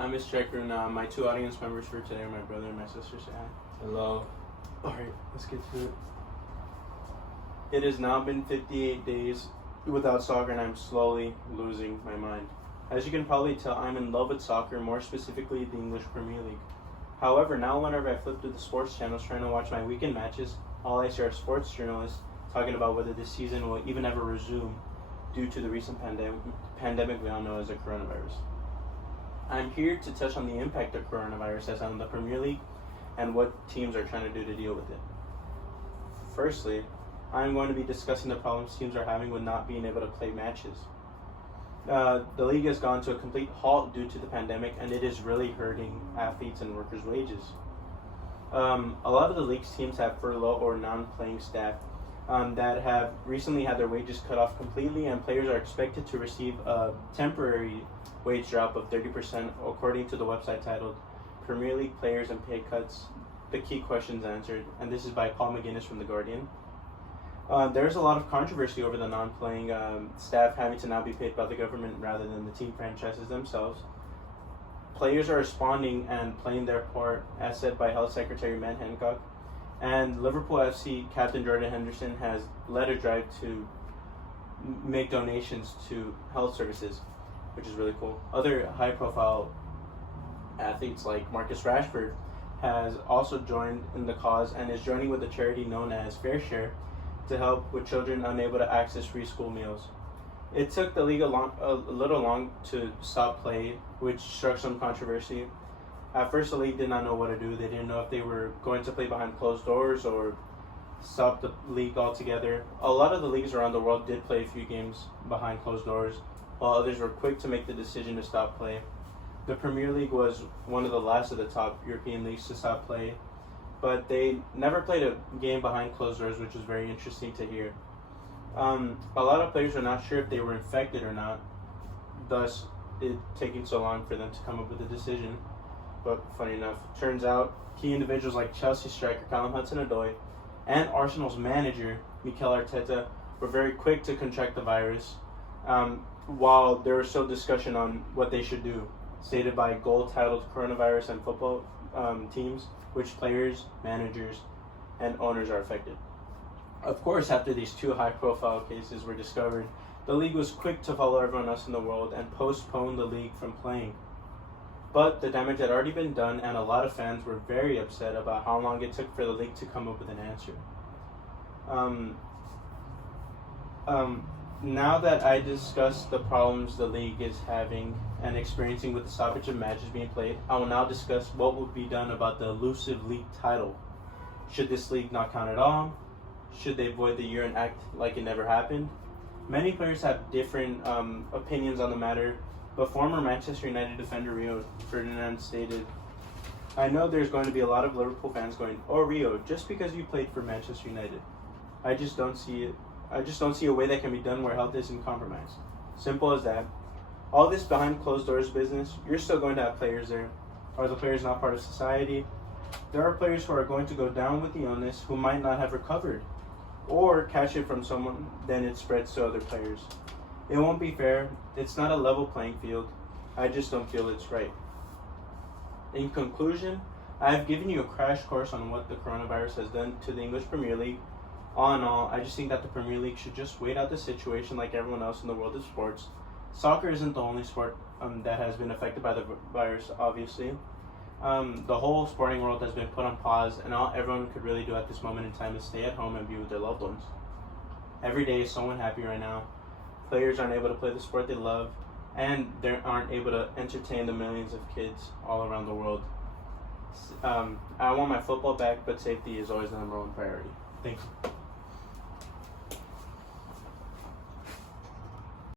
I'm Miss Chekroun. My two audience members for today are my brother and my sister. Say hi. Hello. Alright, let's get to it. It has now been 58 days without soccer and I'm slowly losing my mind. As you can probably tell, I'm in love with soccer, more specifically the English Premier League. However, now whenever I flip through the sports channels trying to watch my weekend matches, all I see are sports journalists talking about whether this season will even ever resume due to the recent pandemic we all know as the coronavirus. I'm here to touch on the impact the coronavirus has on the Premier League and what teams are trying to do to deal with it. Firstly, I'm going to be discussing the problems teams are having with not being able to play matches. The league has gone to a complete halt due to the pandemic, and it is really hurting athletes and workers' wages. A lot of the league's teams have furlough or non-playing staff that have recently had their wages cut off completely, and players are expected to receive a temporary wage drop of 30%, according to the website titled Premier League Players and Pay Cuts, the Key Questions Answered, and this is by Paul McGuinness from The Guardian. There's a lot of controversy over the non-playing staff having to now be paid by the government rather than the team franchises themselves. Players are responding and playing their part, as said by Health Secretary Matt Hancock, and Liverpool FC captain Jordan Henderson has led a drive to make donations to health services, which is really cool. Other high-profile athletes like Marcus Rashford has also joined in the cause and is joining with a charity known as Fair Share to help with children unable to access free school meals. It took the league a little long to stop play, which struck some controversy. At first, the league did not know what to do. They didn't know if they were going to play behind closed doors or stop the league altogether. A lot of the leagues around the world did play a few games behind closed doors, while others were quick to make the decision to stop play. The Premier League was one of the last of the top European leagues to stop play, but they never played a game behind closed doors, which was very interesting to hear. A lot of players were not sure if they were infected or not, thus it taking so long for them to come up with a decision. But funny enough, turns out key individuals like Chelsea striker Callum Hudson-Odoi and Arsenal's manager Mikel Arteta were very quick to contract the virus, while there was still discussion on what they should do, stated by Goal titled Coronavirus and Football Teams, which players, managers, and owners are affected. Of course, after these two high-profile cases were discovered, the league was quick to follow everyone else in the world and postpone the league from playing. But the damage had already been done, and a lot of fans were very upset about how long it took for the league to come up with an answer. Now that I discussed the problems the league is having and experiencing with the stoppage of matches being played, I will now discuss what would be done about the elusive league title. Should this league not count at all? Should they void the year and act like it never happened? Many players have different opinions on the matter, but former Manchester United defender Rio Ferdinand stated, "I know there's going to be a lot of Liverpool fans going, 'Oh Rio, just because you played for Manchester United.' I just don't see a way that can be done where health isn't compromised. Simple as that. All this behind closed doors business, you're still going to have players there. Are the players not part of society? There are players who are going to go down with the illness who might not have recovered, or catch it from someone, then it spreads to other players. It won't be fair. It's not a level playing field. I just don't feel it's right." In conclusion, I have given you a crash course on what the coronavirus has done to the English Premier League. All in all, I just think that the Premier League should just wait out the situation like everyone else in the world of sports. Soccer isn't the only sport that has been affected by the virus, obviously. The whole sporting world has been put on pause, and all everyone could really do at this moment in time is stay at home and be with their loved ones. Every day is so unhappy right now. Players aren't able to play the sport they love, and they aren't able to entertain the millions of kids all around the world. I want my football back, but safety is always the number one priority. Thank you.